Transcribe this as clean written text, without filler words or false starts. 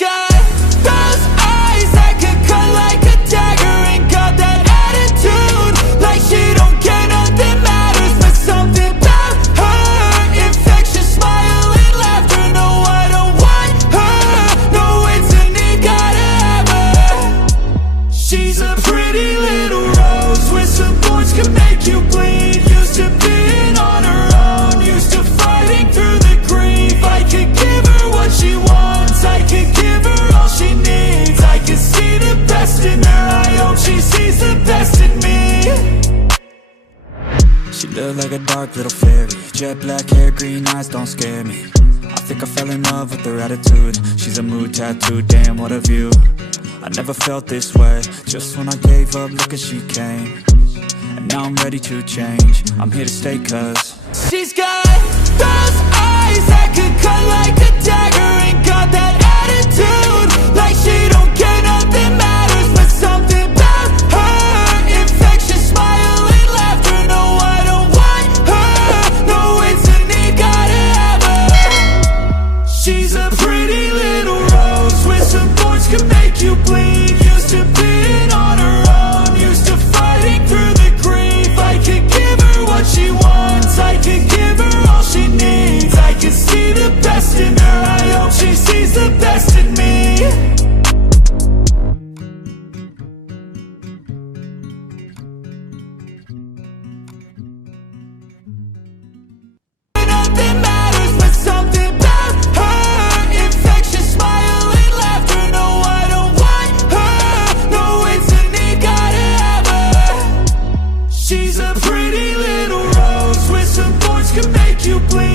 got those eyes that could cut like a dagger, and got that attitude like she don't care, nothing matters. But something about her, infectious smile and laughter. No, I don't want her, no, it's a need, gotta have her. She's a pretty little rose with some thorns, can make you bleed. Used to being on her own, used to fighting through the grief. I could give her what she wants, I could give her all she needs. I can see the best in her, I hope she sees the best in me. She looked like a dark little fairy, jet black hair, green eyes, don't scare me. I think I fell in love with her attitude. She's a mood tattoo, damn what a view. I never felt this way, just when I gave up, look as she came. And now I'm ready to change, I'm here to stay cause she's got those eyes that could cut like a dagger, and got that attitude like she don't care, nothing matters. But something about her, infectious smile and laughter. No, I don't want her, no, it's a need, gotta have her. She's a pretty little rose with some thorns, can make you bleed. Used to being on her own, used to fighting through the grief. I could give her what she wants, I could give her all she needs. I can see the best in her, I hope she sees the best in me. Nothing matters, but something about her, infectious smile and laughter. No, I don't want her, no, it's a need, gotta have her. She's a pretty little rose with some thorns, can make you bleed.